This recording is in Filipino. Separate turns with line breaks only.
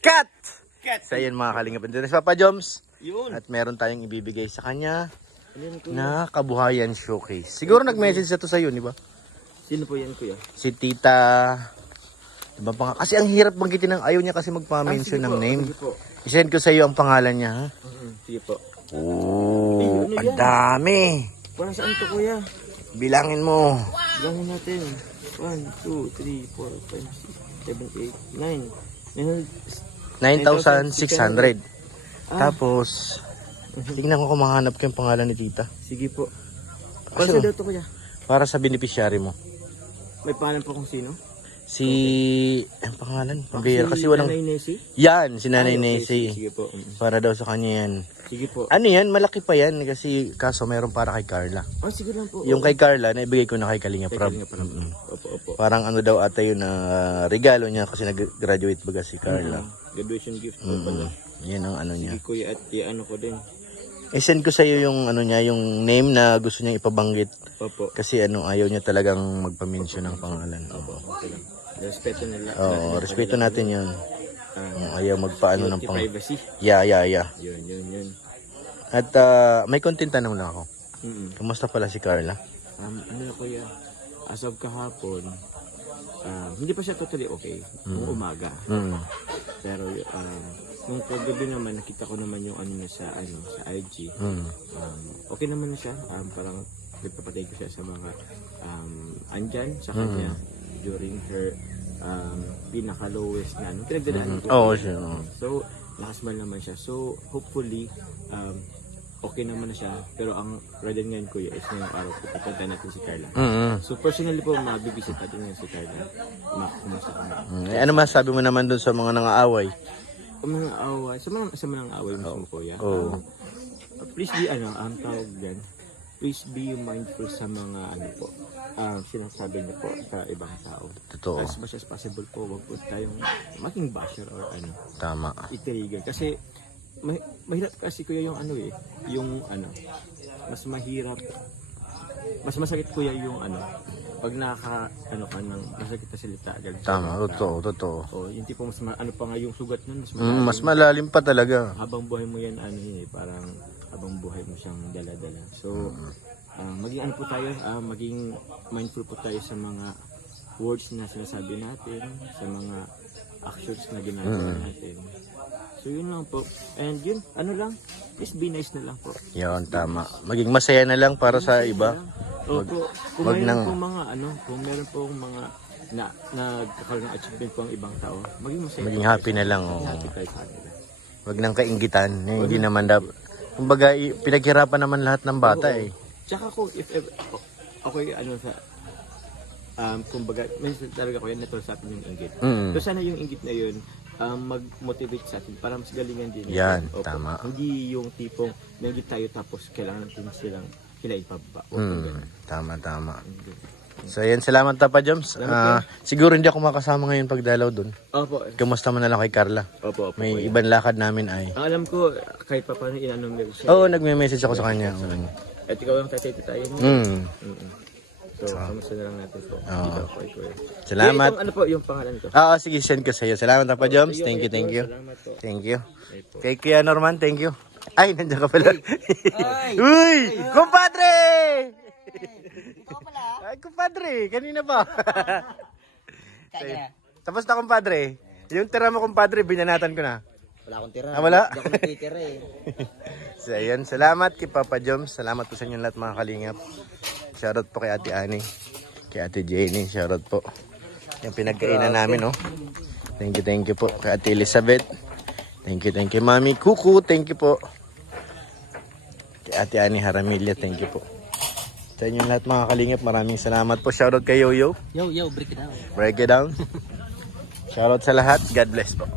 Cut!
Cut!
So yun mga kalingap. Ito na si Papa Joms.
Yun.
At meron tayong ibibigay sa kanya na kabuhayan showcase. Siguro nag-message na to sa'yo, di ba?
Sino po yan, kuya?
Si Tita... Diba pa nga? Kasi ang hirap banggitin ng ayaw niya kasi magpa-mention
Ah,
ng name.
Sige po.
I-send ko sa'yo ang pangalan niya, ha?
Mhm, Sige po.
Oo,
ano
ang
yan?
dami.
Para saan to, kuya?
Bilangin mo.
Bilangin natin. 1, 2, 3, 4, 5, 6, 7, 8, 9.
9,600.
Ah,
Tapos, tingnan ko kung mahanap ko yung pangalan ni Tita.
sige po.
Kasi-
Para sa daw to, kuya?
Para sa beneficiary mo.
May pangalan po kung sino?
Si... Ang pangalan? Pambihira kasi walang...
Nanay Nessie?
Yan, si
Ay,
Nanay
okay,
Nessie.
Sige po. mm.
Para daw sa kanya yan.
Sige po.
Ano yan? Malaki pa yan. Kasi kaso meron para kay Carla.
Ah, sige lang po.
Yung kay Carla, naibigay ko na kay Kalinga Prab.
Kalinga Prab.
Mm-mm.
Opo, opo.
Parang ano daw ata yun na regalo niya kasi nag-graduate baga si Carla.
Graduation gift po pala.
Yan ang ano niya.
Sige kuya at i-ano ko din.
I-send ko sa iyo yung ano niya, yung name na gusto niya ipabanggit
Opo.
kasi ano ayaw niya talagang magpa-mention ng pangalan. Oo.
Okay. Respeto nila.
Oo, respeto natin 'yun.
Ah,
Ayaw magpaano ng pang
privacy.
Yeah, yeah, yeah.
Yun, yun, yun.
At ah, may konting tanong lang ako.
Mm
Kumusta pala si Carla?
Um, ano kuya? As of kahapon, um, hindi pa siya totally okay. Nung umaga.
Mm.
Pero um, nung kagabi naman, nakita ko naman yung ano niya sa, ano, sa IG.
Mm.
Um, okay naman na siya. Um, parang nagpapatay ko siya sa mga um, andyan sa kanya during her um, pinaka-lowest na ano, pinagdadaanan ko.
Oo, siya. oo.
So, nakasmal naman siya. So, hopefully, um, okay naman na siya. Pero ang rather ngayon kuya is ngayong araw ko pupunta natin si Carla.
Mm.
So, personally po, mabibisit natin ngayon si Carla. Ma, kumusta ka na?
Mm. Eh, ano masabi mo naman dun sa mga nangaaway?
Sa mga away, sa mga, sa mga away mismo kuya.
Oo.
um, uh, please be, ano, ang tawag din, please be mindful sa mga, ano po, um, sinasabi niyo po sa ibang tao.
Totoo.
As much as possible po, wag po tayong maging basher or ano,
Tama.
i-trigger. Kasi ma- mahirap kasi kuya yung ano eh, yung ano, mas mahirap, mas masakit kuya yung ano, pag naka, ano ka ng masakit na salita agad.
Tama, totoo, totoo.
O, yung tipo mas, ma- ano pa nga yung sugat nun, mas
Mm,
malalim.
mas malalim pa talaga.
habang buhay mo yan, ano yun eh, parang habang buhay mo siyang dala-dala. So, ah, maging ano po tayo, ah, maging mindful po tayo sa mga words na sinasabi natin, sa mga actions na ginagawa natin. So, yun lang po. And yun, ano lang, please be nice na lang po.
Yun, tama. Maging masaya na lang para sa iba.
Opo, kung
wag
mayroon
nang-
pong mga ano, kung meron pong mga na nagkakaroon ng achievement po ang ibang tao, maging masaya.
Maging
po
happy na lang. oo.
Happy tayo sa kanila.
Wag nang kaingitan. Eh, hindi naman dapat. Kumbaga, i- pinaghirapan naman lahat ng bata
Oo.
eh.
Tsaka ko, if ever, ako yung ano sa, um, kumbaga, minsan talaga ko yan natural sa atin yung inggit.
Mm.
So sana yung inggit na yun, um, mag-motivate sa atin para mas galingan din.
Yan,
Opo.
tama.
Hindi yung tipong nanggit tayo tapos kailangan natin silang hilain pababa. Huwag kang
Mm.
ganun.
Tama, tama.
Hindi.
So, yan. Salamat, Tapa Joms. Ah, siguro hindi ako makasama ngayon pagdalaw dun.
Opo,
Kamusta mo na lang kay Carla?
opo, opo.
May
kuya.
ibang lakad namin ay.
Ang alam ko, kahit pa paano inanong nila siya.
Oo, nagme-message ako sa kanya. Mm.
At ikaw ang tatay tayo. no?
Mm.
Mm-mm. So, kamusta na lang natin po.
Oo.
Dito ako, kuya.
Salamat.
Kuya, itong ano po, yung pangalan ko.
Ah, sige, send ko sa iyo. Salamat, Tapa Joms.
Sige,
Thank you, thank you.
Salamat po.
Thank you.
Okay po.
Kay Kuya Norman, thank you. Ay, nandiyan ka pala. Uy! Kumpadre! Ay, kumpadre, kanina pa.
Kaya,
Tapos na, kumpadre. Yung tira mo, kumpadre, binanatan ko na.
wala akong tira.
Ah, wala?
Hindi ako nagtitira eh.
So, ayun. Salamat kay Papa Joms. Salamat po sa inyo lahat, mga kalingap. Shoutout po kay Ate Ani. Kay Ate Jenny. Shoutout po. Yung pinagkainan namin, no? Thank you, thank you po. Kay Ate Elizabeth. Thank you, thank you. Mami Kuku, thank you po. Kay Ate Ani Haramilya, thank you po. Sa inyo lahat, mga kalingap. Maraming salamat po. Shoutout kay Yoyo.
Yo, yo, break it down.
Break it down. Shoutout sa lahat. God bless po.